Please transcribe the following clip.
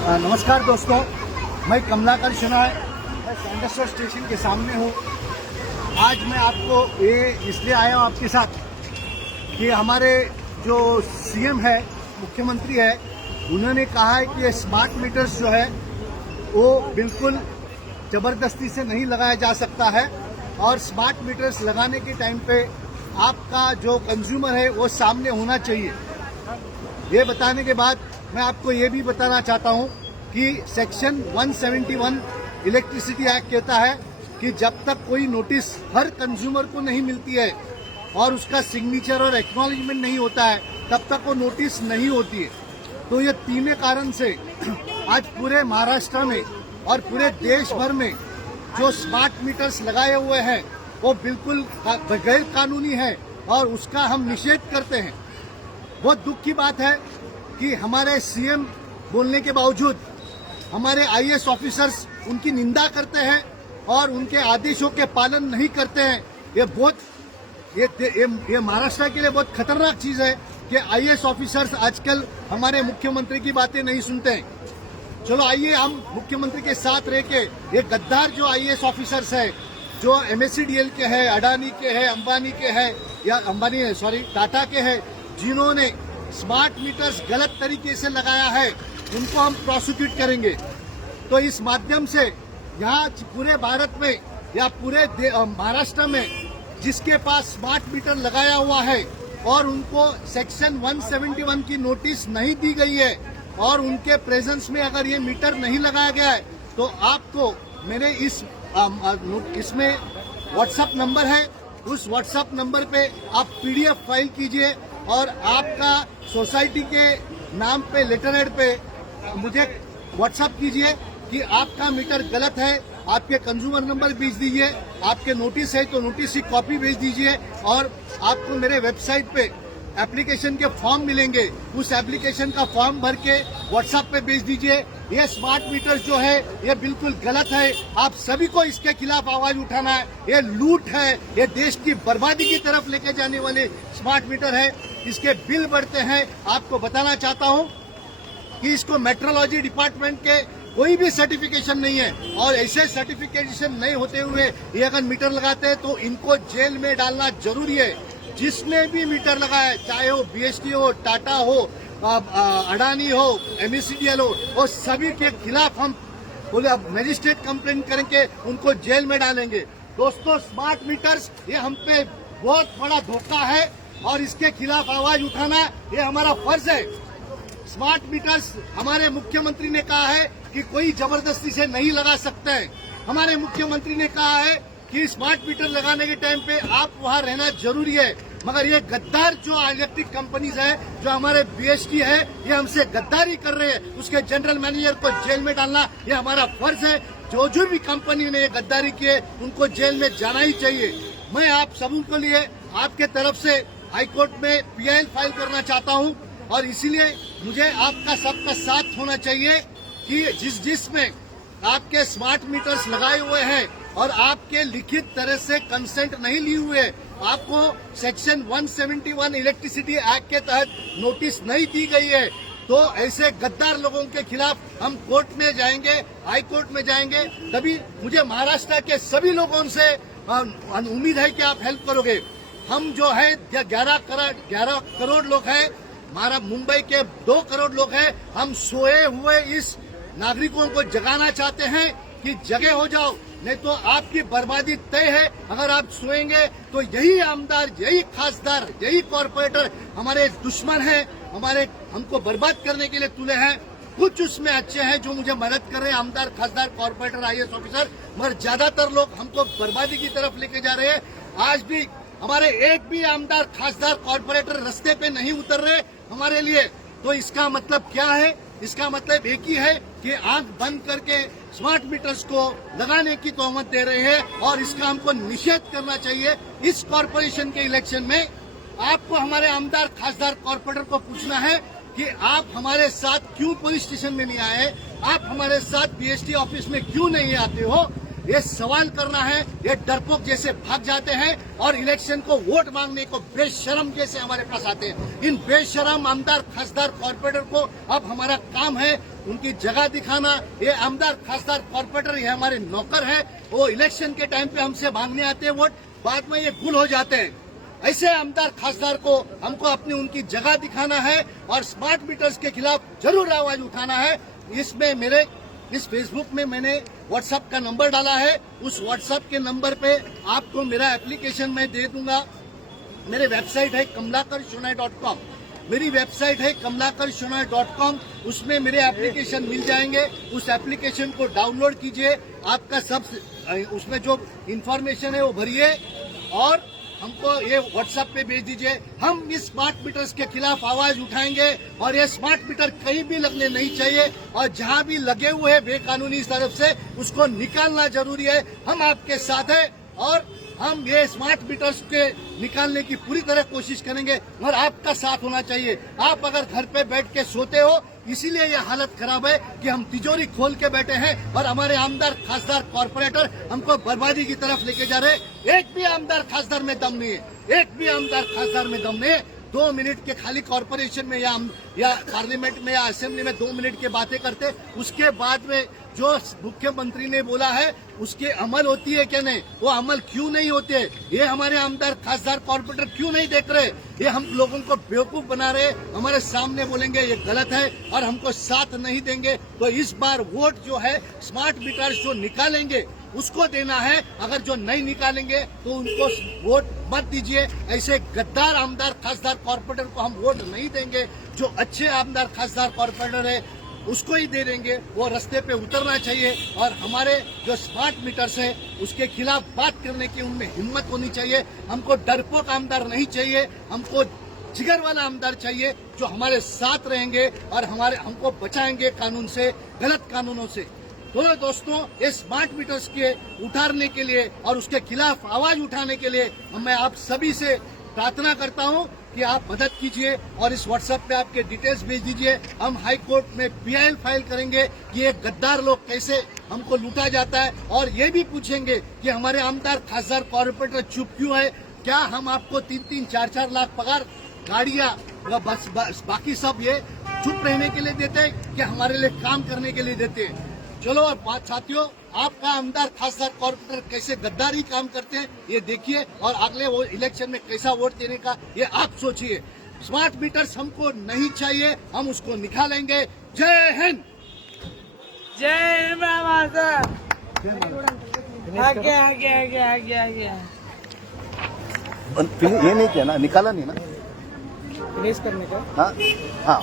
नमस्कार दोस्तों, मैं कमलाकर शनाय, मैं सैंडस्टर स्टेशन के सामने हूँ। आज मैं आपको ये इसलिए आया हूँ आपके साथ कि हमारे जो सीएम है, मुख्यमंत्री है, उन्होंने कहा है कि ये स्मार्ट मीटर्स जो है वो बिल्कुल ज़बरदस्ती से नहीं लगाया जा सकता है और स्मार्ट मीटर्स लगाने के टाइम पे आपका जो कंज्यूमर है वो सामने होना चाहिए। ये बताने के बाद मैं आपको ये भी बताना चाहता हूँ कि सेक्शन 171 इलेक्ट्रिसिटी एक्ट कहता है कि जब तक कोई नोटिस हर कंज्यूमर को नहीं मिलती है और उसका सिग्नेचर और एक्नॉलेजमेंट नहीं होता है, तब तक वो नोटिस नहीं होती है। तो ये तीनों कारण से आज पूरे महाराष्ट्र में और पूरे देश भर में जो स्मार्ट मीटर्स लगाए हुए हैं वो बिल्कुल गैर कानूनी है और उसका हम निषेध करते हैं। बहुत दुख की बात है कि हमारे सीएम बोलने के बावजूद हमारे आईएएस ऑफिसर्स उनकी निंदा करते हैं और उनके आदेशों के पालन नहीं करते हैं। ये महाराष्ट्र के लिए बहुत खतरनाक चीज है कि आईएएस ऑफिसर्स आजकल हमारे मुख्यमंत्री की बातें नहीं सुनते हैं। चलो आइए हम मुख्यमंत्री के साथ रह के ये गद्दार जो आईएएस ऑफिसर्स है, जो एमएससीडीएल के हैं, अडानी के हैं, अंबानी के हैं, या टाटा के हैं, जिन्होंने स्मार्ट मीटर्स गलत तरीके से लगाया है, उनको हम प्रोसिक्यूट करेंगे। तो इस माध्यम से यहाँ पूरे भारत में या पूरे महाराष्ट्र में जिसके पास स्मार्ट मीटर लगाया हुआ है और उनको सेक्शन 171 की नोटिस नहीं दी गई है और उनके प्रेजेंस में अगर ये मीटर नहीं लगाया गया है, तो आपको मेरे इसमें व्हाट्सएप नंबर है, उस व्हाट्सएप नंबर पे आप पीडीएफ फाइल कीजिए और आपका सोसाइटी के नाम पे लेटर हेड पे मुझे व्हाट्सएप कीजिए कि आपका मीटर गलत है, आपके कंज्यूमर नंबर भेज दीजिए, आपके नोटिस है तो नोटिस की कॉपी भेज दीजिए और आपको मेरे वेबसाइट पे एप्लीकेशन के फॉर्म मिलेंगे, उस एप्लीकेशन का फॉर्म भर के व्हाट्सएप पे भेज दीजिए। ये स्मार्ट मीटर्स जो है ये बिल्कुल गलत है, आप सभी को इसके खिलाफ आवाज उठाना है। ये लूट है, ये देश की बर्बादी की तरफ लेके जाने वाले स्मार्ट मीटर है। इसके बिल बढ़ते हैं। आपको बताना चाहता हूँ कि इसको मेट्रोलॉजी डिपार्टमेंट के कोई भी सर्टिफिकेशन नहीं है और ऐसे सर्टिफिकेशन नहीं होते हुए ये अगर मीटर लगाते हैं तो इनको जेल में डालना जरूरी है। जिसने भी मीटर लगाया, चाहे वो बीएसटी हो, टाटा हो, अडानी हो, एमएससीडीएल हो, वो सभी के खिलाफ हम मजिस्ट्रेट कंप्लेंट करेंगे, उनको जेल में डालेंगे। दोस्तों, स्मार्ट मीटर्स ये हम पे बहुत बड़ा धोखा है और इसके खिलाफ आवाज उठाना ये हमारा फर्ज है। स्मार्ट मीटर्स हमारे मुख्यमंत्री ने कहा है कि कोई जबरदस्ती से नहीं लगा सकते हैं। हमारे मुख्यमंत्री ने कहा है कि स्मार्ट मीटर लगाने के टाइम पे आप वहां रहना जरूरी है, मगर ये गद्दार जो इलेक्ट्रिक कंपनीज है, जो हमारे बीएसटी है, ये हमसे गद्दारी कर रहे हैं। उसके जनरल मैनेजर को जेल में डालना ये हमारा फर्ज है। जो भी कंपनी ने ये गद्दारी की है उनको जेल में जाना ही चाहिए। मैं आप सभी के लिए आपके तरफ से हाईकोर्ट में पीआईएल फाइल करना चाहता हूं और इसीलिए मुझे आपका सबका साथ होना चाहिए कि जिसमें आपके स्मार्ट मीटर्स लगाए हुए हैं और आपके लिखित तरह से कंसेंट नहीं लिए हुए, आपको सेक्शन 171 इलेक्ट्रिसिटी एक्ट के तहत नोटिस नहीं दी गई है, तो ऐसे गद्दार लोगों के खिलाफ हम कोर्ट में जाएंगे, हाई कोर्ट में जाएंगे। तभी मुझे महाराष्ट्र के सभी लोगों से उम्मीद है कि आप हेल्प करोगे। हम जो है 11 करोड़ लोग हैं, हमारा मुंबई के 2 करोड़ लोग हैं। हम सोए हुए इस नागरिकों को जगाना चाहते हैं कि जगे हो जाओ, नहीं तो आपकी बर्बादी तय है। अगर आप सोएंगे तो यही आमदार, यही खासदार, यही कॉर्पोरेटर हमारे दुश्मन हैं, हमको बर्बाद करने के लिए तुले हैं। कुछ उसमें अच्छे हैं जो मुझे मदद कर रहे हैं, आमदार, खासदार, कॉर्पोरेटर, आईएएस ऑफिसर, मगर ज्यादातर लोग हमको बर्बादी की तरफ लेके जा रहे हैं। आज भी हमारे एक भी आमदार, खासदार, कॉर्पोरेटर रास्ते पे नहीं उतर रहे हमारे लिए। तो इसका मतलब क्या है? इसका मतलब एक ही है कि आंख बंद करके स्मार्ट मीटर्स को लगाने की तोहमत दे रहे हैं और इसका हमको निषेध करना चाहिए। इस कॉर्पोरेशन के इलेक्शन में आपको हमारे आमदार, खासदार, कॉर्पोरेटर को पूछना है कि आप हमारे साथ क्यों पुलिस स्टेशन में नहीं आए, आप हमारे साथ बीएसटी ऑफिस में क्यों नहीं आते हो। ये सवाल करना है, ये डरपोक जैसे भाग जाते हैं और इलेक्शन को वोट मांगने को बेशरम जैसे हमारे पास आते हैं। इन बेशरम आमदार खासदार कॉर्पोरेटर को अब हमारा काम है उनकी जगह दिखाना। ये आमदार खासदार कॉर्पोरेटर ये हमारे नौकर है, वो इलेक्शन के टाइम पे हमसे मांगने आते हैं वोट, बाद में ये गुल हो जाते हैं। ऐसे आमदार खासदार को हमको अपनी उनकी जगह दिखाना है और स्मार्ट मीटर्स के खिलाफ जरूर आवाज उठाना है। इसमें मेरे इस फेसबुक में मैंने व्हाट्सएप का नंबर डाला है, उस व्हाट्सएप के नंबर पे आपको मेरा एप्लीकेशन मैं दे दूंगा। मेरे वेबसाइट है kamlakarshonay.com, मेरी वेबसाइट है kamlakarshonay.com, उसमें मेरे एप्लीकेशन मिल जाएंगे। उस एप्लीकेशन को डाउनलोड कीजिए, आपका सब उसमें जो इंफॉर्मेशन है वो भरिए और हमको ये व्हाट्सएप पे भेज दीजिए। हम इस स्मार्ट मीटर्स के खिलाफ आवाज उठाएंगे और ये स्मार्ट मीटर कहीं भी लगने नहीं चाहिए और जहां भी लगे हुए हैं बेकानूनी तरफ से उसको निकालना जरूरी है। हम आपके साथ हैं और हम ये स्मार्ट मीटर्स के निकालने की पूरी तरह कोशिश करेंगे और आपका साथ होना चाहिए। आप अगर घर पे बैठ के सोते हो इसीलिए ये हालत खराब है कि हम तिजोरी खोल के बैठे हैं और हमारे आमदार खासदार कॉर्पोरेटर हमको बर्बादी की तरफ लेके जा रहे हैं। एक भी आमदार खासदार में दम नहीं है, एक भी आमदार खासदार में दम नहीं है। 2 मिनट के खाली कॉर्पोरेशन में या पार्लियामेंट में या असेंबली में 2 मिनट की बातें करते, उसके बाद में जो मुख्यमंत्री ने बोला है उसके अमल होती है क्या नहीं, वो अमल क्यों नहीं होते? ये हमारे आमदार खासदार कॉर्पोरेटर क्यों नहीं देख रहे? ये हम लोगों को बेवकूफ बना रहे, हमारे सामने बोलेंगे ये गलत है और हमको साथ नहीं देंगे। तो इस बार वोट जो है स्मार्ट मीटर जो निकालेंगे उसको देना है, अगर जो नहीं निकालेंगे तो उनको वोट मत दीजिए। ऐसे गद्दार आमदार खासदार कॉर्पोरेटर को हम वोट नहीं देंगे। जो अच्छे आमदार खासदार कॉर्पोरेटर है उसको ही दे देंगे। वो रास्ते पे उतरना चाहिए और हमारे जो स्मार्ट मीटर्स है उसके खिलाफ बात करने की उनमें हिम्मत होनी चाहिए। हमको डरपोक आमदार नहीं चाहिए, हमको जिगर वाला आमदार चाहिए जो हमारे साथ रहेंगे और हमको बचाएंगे कानून से, गलत कानूनों से। तो दोस्तों, ये स्मार्ट मीटर्स के उतारने के लिए और उसके खिलाफ आवाज उठाने के लिए मैं आप सभी से प्रार्थना करता हूं कि आप मदद कीजिए और इस व्हाट्सएप पे आपके डिटेल्स भेज दीजिए। हम हाई कोर्ट में PIL फाइल करेंगे कि ये गद्दार लोग कैसे हमको लूटा जाता है और ये भी पूछेंगे कि हमारे आमदार खासदार कॉर्पोरेटर चुप क्यों है। क्या हम आपको 3-3, 4-4 लाख पगार, गाड़ियां बस बाकी सब ये चुप रहने के लिए देते हैं कि हमारे लिए काम करने के लिए देते हैं? चलो और बात साथियों, आपका आमदार खासदार कॉर्पोरेटर कैसे गद्दारी काम करते हैं ये देखिए और अगले वो इलेक्शन में कैसा वोट देने का ये आप सोचिए। स्मार्ट मीटर्स हमको नहीं चाहिए, हम उसको निकालेंगे। जय हिंद, जय हिंद माता। आगे आगे आगे आगे आगे ये नहीं किया ना, निकाला नहीं ना फिनिश करने का। हाँ हाँ